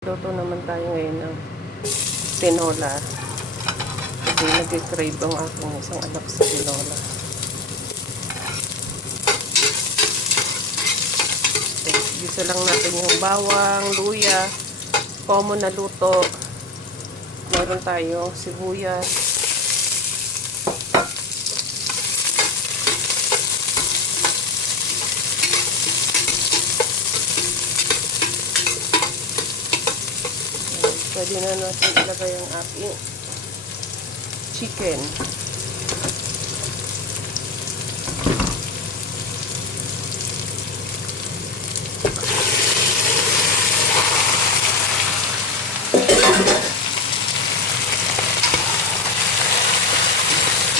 Luto naman tayo ngayon ng tinola. Kasi nag-crave ang aking isang anak sa tinola. Okay, gisa lang natin yung bawang, luya, common na luto. Meron tayong sibuyas. Pwede na natin ilagay ang ating chicken.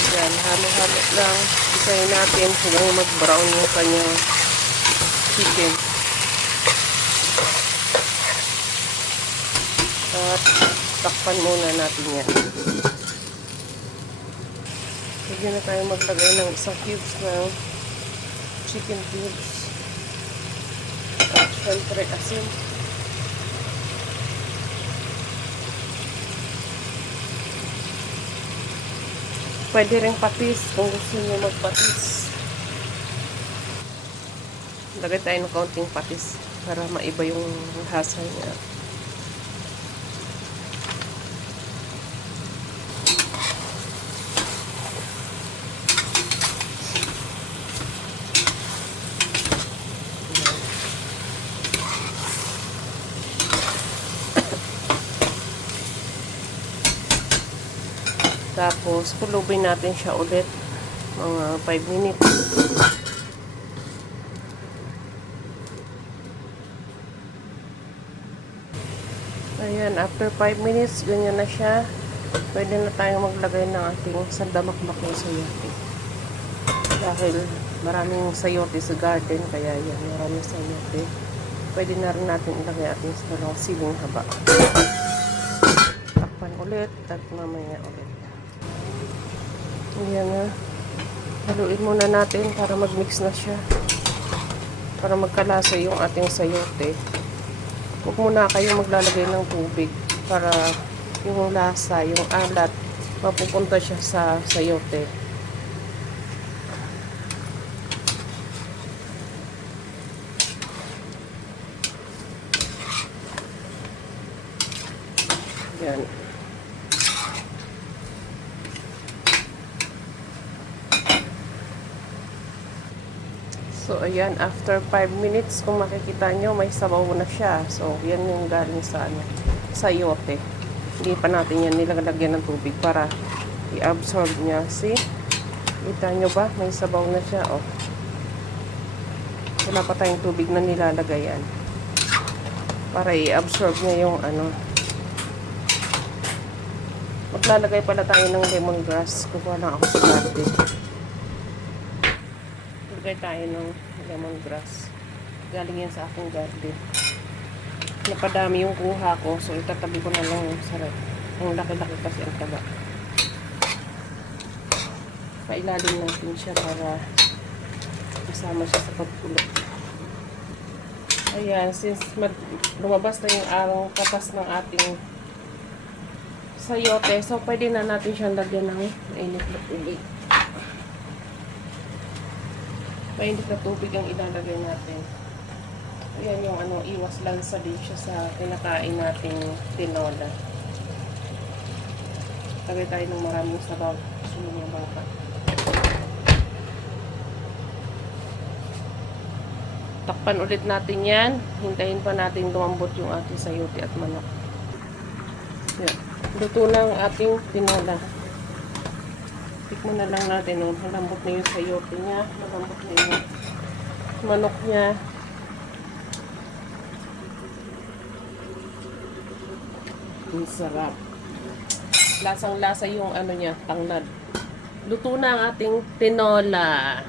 Yan, halo-halo lang. Isayin natin hanggang mag-brown yung kanyang chicken. At takpan muna natin yan. Pwede na tayo maglagay ng isang cubes ng chicken cubes. At syempre asin. Pwede rin patis kung gusto niyo magpatis. Lagay tayo ng kaunting patis para maiba yung hasa niya. Tapos, kulubin natin siya ulit mga 5 minutes. Ayan, after 5 minutes, ganyan na siya. Pwede na tayong maglagay ng ating sandamakmak ng sayote. Dahil maraming sayote sa garden, kaya yan, maraming sayote. Pwede na rin natin ilagay ating siling haba. Takpan ulit, at mamaya ulit. Ayan na. Haluin muna natin para mag-mix na siya. Para magkalasa yung ating sayote. Huwag muna kayo maglalagay ng tubig para yung lasa, yung alat, mapupunta siya sa sayote. Ayan. So, ayan, after 5 minutes, kung makikita nyo, may sabaw na siya. So, yan yung galing sa sayote. Hindi pa natin yan nilalagyan ng tubig para i-absorb niya. See? Kita nyo ba? May sabaw na siya, oh. Wala pa tayong tubig na nilalagayan. Para i-absorb niya yung Maglalagay pala tayo ng lemongrass. Kukuha lang ako sa garden. Lagay tayo ng lemongrass. Galing yan sa aking garden. Napadami yung kuha ko, so itatabi ko na lang yung sarap. Ang laki-laki kasi ang taba. Pailalim natin siya para kasama siya sa pagkulot. Ayan, since lumabas na yung arang katas ng ating sayote, so pwede na natin siyang lagyan ng mainit na tubig. Mainit na tubig ang ilalagay natin. Ayan yung iwas lansa din siya sa kinakain nating tinola. Lagay tayo ng maraming sabaw. Sunod yung baka. Takpan ulit natin yan. Hintayin pa natin lumambot yung ating sayote at manok. Yan. Luto na ang ating tinola. Tikman na lang natin, malambot na yung sayote niya, malambot na yung manok niya. Ang sarap. Lasang-lasa yung niya, tangnad. Luto na ang ating tinola.